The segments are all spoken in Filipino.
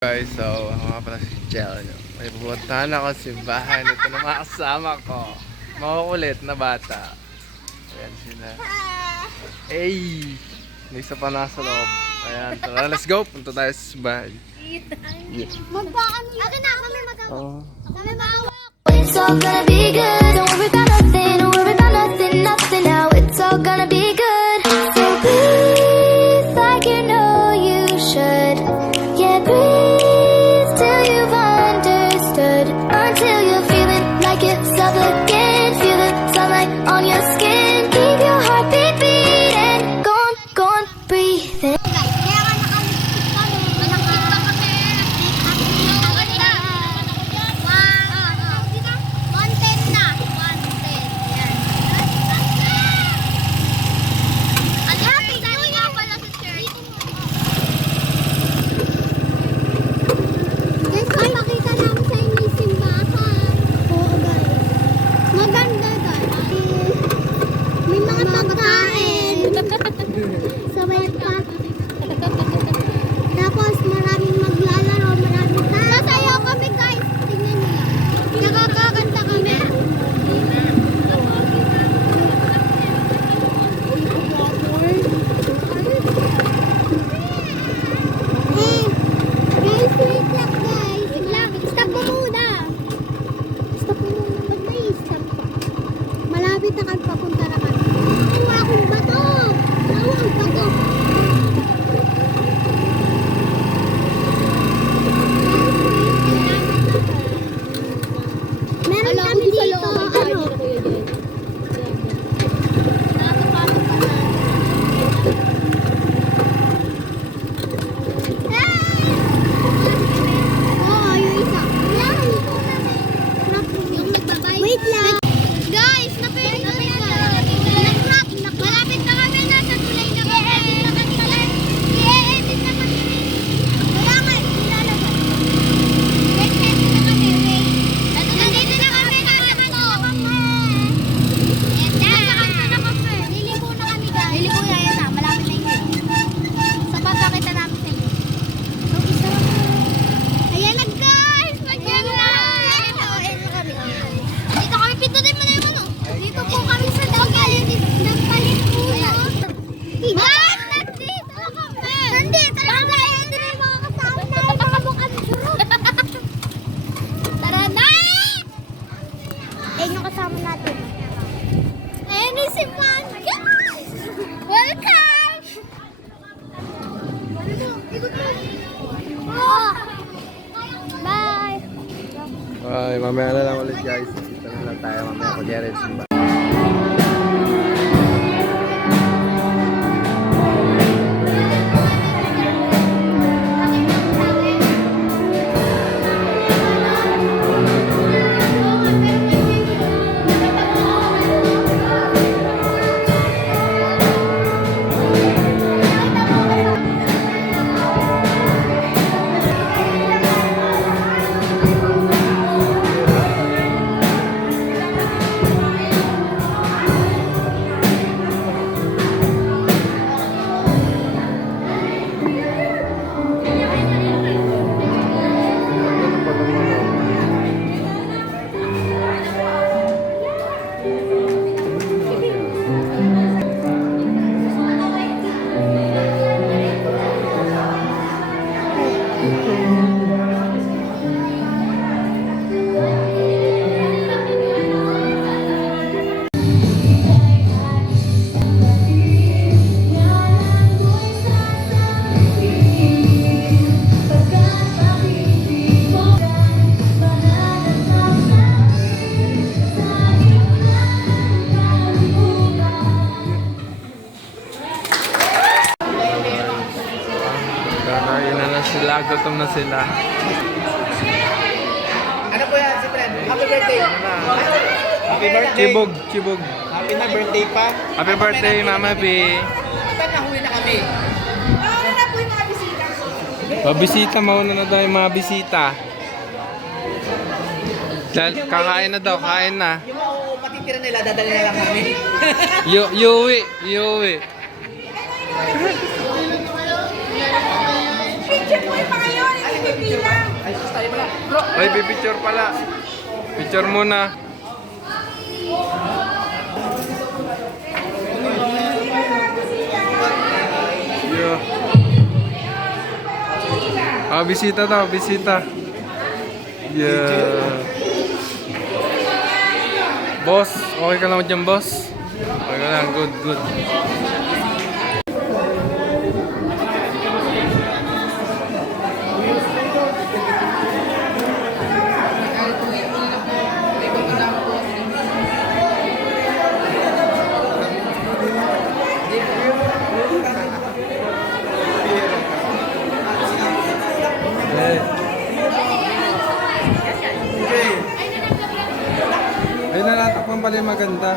Guys, so mga pala si Jel. May pupuntahan ako sa simbahan. Ito na mga kasama ko. Makukulit na bata. Ayan sila. Hey! May isa pa nasa loob. Ayan, tara, let's go. Punta tayo sa simbahan. Magdaan yun. Akin na, kami magawa. Oh. Kami magawa. It's all gonna be good. Don't worry about nothing. Don't worry about nothing. Nothing now. It's all gonna be good. So breathe like you know you should. Yeah, breathe till you've understood. Until you're feeling like yourself again. Feel the sunlight on your skin. Keep your heartbeat beating. Go on, breathe in. Kaya ka nakalistik kami. Malakit pa kami. Ang ganda. 110 na. 110. Yan. Ang happy new year pala sa church. Guys, papakita namin sa inyo yung simbahan. Oo guys. Maganda guys. May mga pagkain. Sa may park. Tapos maraming maglalaro, maraming tao. Sasayaw kami guys. Tingnan niyo lang. Nakakaganda kami. Guys, wait lang guys. Wait lang. Stop mo muna. Stop mo muna. Ba't may stop pa? Malapit na kami papunta na kami. Nawa akong bato. Nawa ang bato. Meron kami dito, ano? Oo, yung isa. Wait lang. Guys, napili kami malapit na kami. Nasa tulay na kami. I-edit na kami. Wala nga, ilalabas. Wait, edit na kami. Wait. Nandito na kami. Nasa kanto na kami. Nasa kanto na kami. Lilipo na kami guys. Lilipo na yan na. Malapit na yun. Sa papakita namin sa inyo. Ayan na guys. Dito kami. Pindutin mo na yung ano. Dito po kami sa nagpalit po. Guys, nandito na kami. Nandito na kami. Ito na yung mga kasama na yung mga mukhang surot. Tara na! Ayun yung kasama natin. Ayun yung si Man. Guys! Welcome! Ikot mo. Oh. Bye! Ay, mamaya na lang ulit guys. Dito na lang tayo mamaya kunyari sa simbahan. Kakain na sila, gutom na sila. Ano po yan si Fred? Happy birthday! Happy birthday! Chibog, chibog. Happy na birthday pa! Happy birthday, Mama B. Atan na huli na kami! Babisita, mauna na daw yung mga bisita. Kakain na daw, kain na. Yung mga patitira nila, dadali na lang kami. Yuwi, yuwi. Picture po yung mga yun. tayo pala. Bro, May picture pala. Picture muna. Yeah. Ah, bisita daw, bisita. Yeah. Boss, okay ka lang dyan, boss? Okay ka lang, good, good. Ay, nalatakpan pala yung maganda.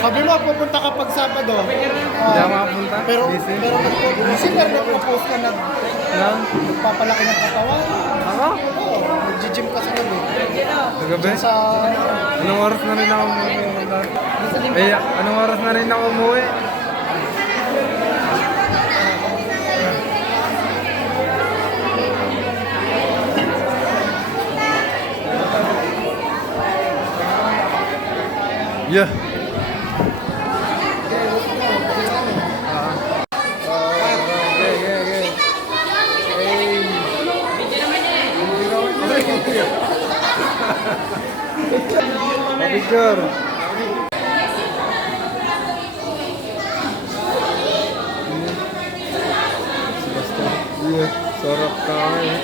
sabi mo, pupunta ka pag Sabado. Hindi ako makapunta. Pero, Busy. pero nagpo-post ka na Na? nagpapalaki ng katawan. Ako? Oo, nag-gym ka sa gabi. Kagabi? Sa, Anong oras na rin ako umuwi? Eh, anong oras na rin ako umuwi? Yeah. Picture. Iya, sorok tayo.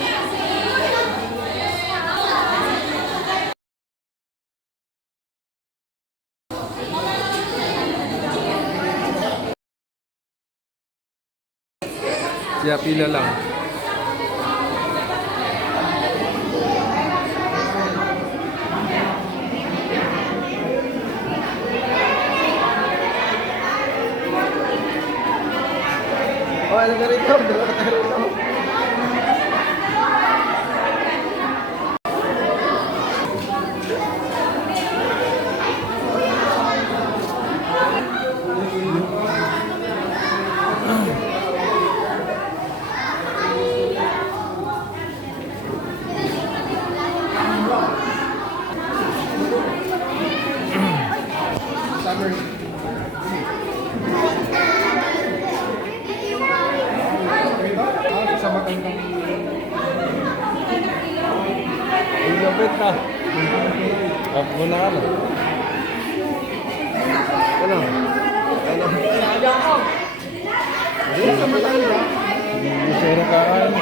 Siya pila lang. Oh, ano ka rito? Dalawa ka rito. Sa matandang. Ang lapit na. Off mo na ka na. Ano? Ano? Hindi, sa matanda. Hindi siya nakaan.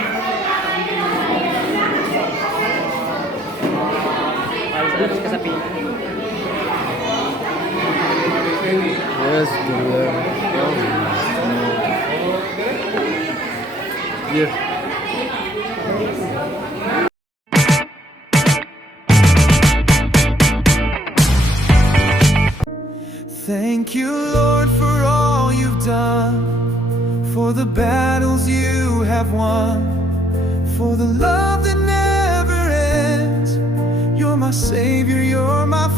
alis ka sa pin. Yes, dear. Yeah. Thank you, Lord, for all you've done, for the battles you have won, for the love that never ends. You're my Savior, you're my